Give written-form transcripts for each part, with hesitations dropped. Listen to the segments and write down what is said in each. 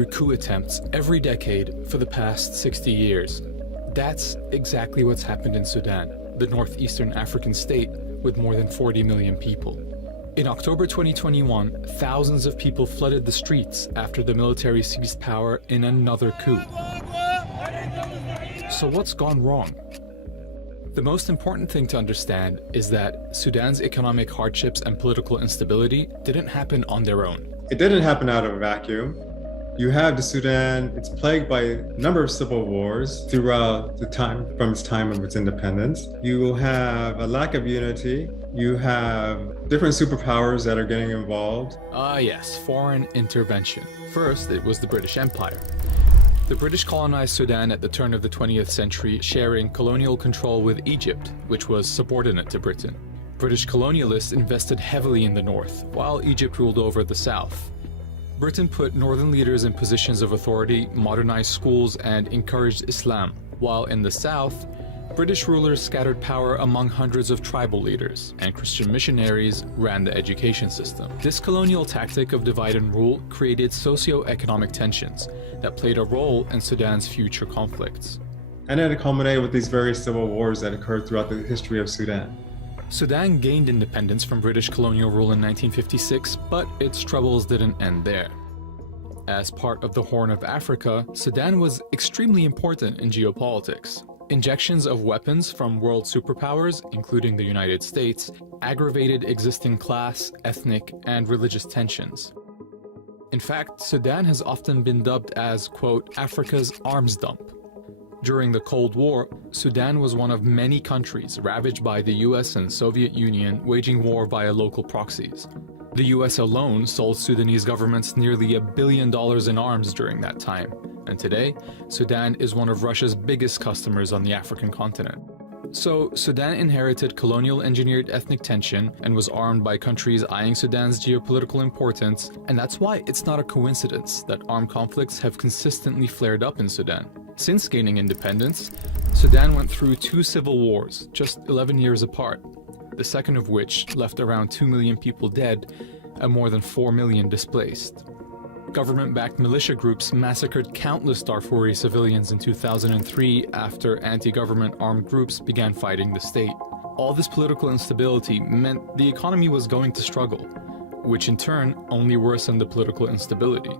through coup attempts every decade for the past 60 years. That's exactly what's happened in Sudan, the northeastern African state with more than 40 million people. In October 2021, thousands of people flooded the streets after the military seized power in another coup. So what's gone wrong? The most important thing to understand is that Sudan's economic hardships and political instability didn't happen on their own. It didn't happen out of a vacuum. You have the Sudan, it's plagued by a number of civil wars throughout the time, from its time of its independence. You will have a lack of unity. You have different superpowers that are getting involved. Yes, foreign intervention. First, it was the British Empire. The British colonized Sudan at the turn of the 20th century, sharing colonial control with Egypt, which was subordinate to Britain. British colonialists invested heavily in the north, while Egypt ruled over the south. Britain put northern leaders in positions of authority, modernized schools, and encouraged Islam, while in the south, British rulers scattered power among hundreds of tribal leaders, and Christian missionaries ran the education system. This colonial tactic of divide and rule created socio-economic tensions that played a role in Sudan's future conflicts. And it culminated with these various civil wars that occurred throughout the history of Sudan. Sudan gained independence from British colonial rule in 1956, but its troubles didn't end there. As part of the Horn of Africa, Sudan was extremely important in geopolitics. Injections of weapons from world superpowers, including the United States, aggravated existing class, ethnic, and religious tensions. In fact, Sudan has often been dubbed as, quote, Africa's arms dump. During the Cold War, Sudan was one of many countries ravaged by the US and Soviet Union waging war via local proxies. The US alone sold Sudanese governments nearly $1 billion in arms during that time, and today, Sudan is one of Russia's biggest customers on the African continent. So, Sudan inherited colonial engineered ethnic tension and was armed by countries eyeing Sudan's geopolitical importance, and that's why it's not a coincidence that armed conflicts have consistently flared up in Sudan. Since gaining independence, Sudan went through 2 civil wars, just 11 years apart, the second of which left around 2 million people dead and more than 4 million displaced. Government-backed militia groups massacred countless Darfuri civilians in 2003 after anti-government armed groups began fighting the state. All this political instability meant the economy was going to struggle, which in turn only worsened the political instability.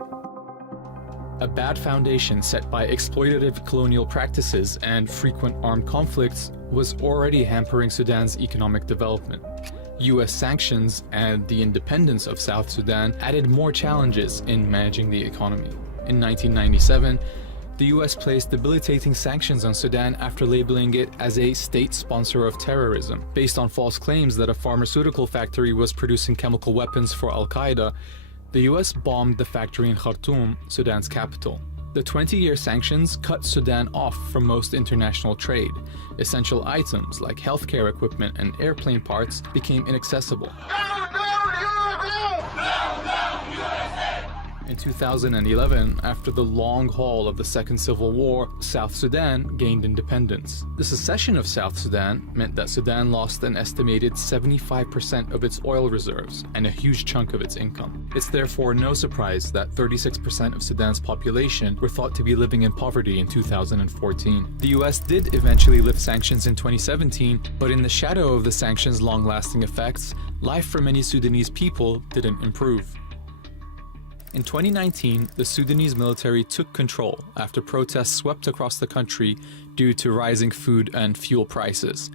A bad foundation set by exploitative colonial practices and frequent armed conflicts was already hampering Sudan's economic development. US sanctions and the independence of South Sudan added more challenges in managing the economy. In 1997, the US placed debilitating sanctions on Sudan after labeling it as a state sponsor of terrorism. Based on false claims that a pharmaceutical factory was producing chemical weapons for Al-Qaeda, the US bombed the factory in Khartoum, Sudan's capital. The 20-year sanctions cut Sudan off from most international trade. Essential items like healthcare equipment and airplane parts became inaccessible. In 2011, after the long haul of the Second Civil War, South Sudan gained independence. The secession of South Sudan meant that Sudan lost an estimated 75% of its oil reserves and a huge chunk of its income. It's therefore no surprise that 36% of Sudan's population were thought to be living in poverty in 2014. The US did eventually lift sanctions in 2017, but in the shadow of the sanctions' long-lasting effects, life for many Sudanese people didn't improve. In 2019, the Sudanese military took control after protests swept across the country due to rising food and fuel prices.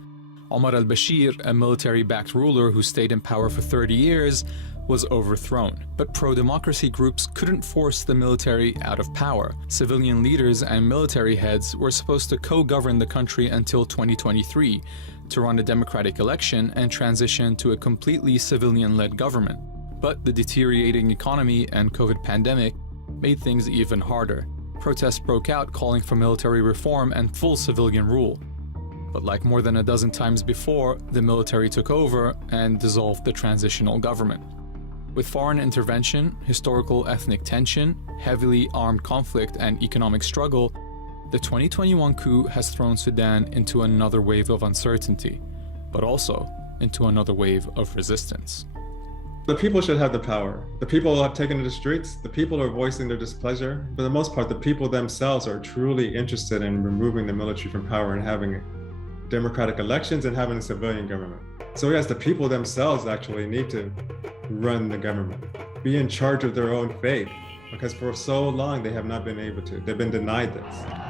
Omar al-Bashir, a military-backed ruler who stayed in power for 30 years, was overthrown. But pro-democracy groups couldn't force the military out of power. Civilian leaders and military heads were supposed to co-govern the country until 2023 to run a democratic election and transition to a completely civilian-led government. But the deteriorating economy and COVID pandemic made things even harder. Protests broke out calling for military reform and full civilian rule. But like more than a dozen times before, the military took over and dissolved the transitional government. With foreign intervention, historical ethnic tension, heavily armed conflict, and economic struggle, the 2021 coup has thrown Sudan into another wave of uncertainty, but also into another wave of resistance. The people should have the power. The people have taken to the streets. The people are voicing their displeasure. For the most part, the people themselves are truly interested in removing the military from power and having democratic elections and having a civilian government. So yes, the people themselves actually need to run the government, be in charge of their own fate, because for so long they have not been able to. They've been denied this.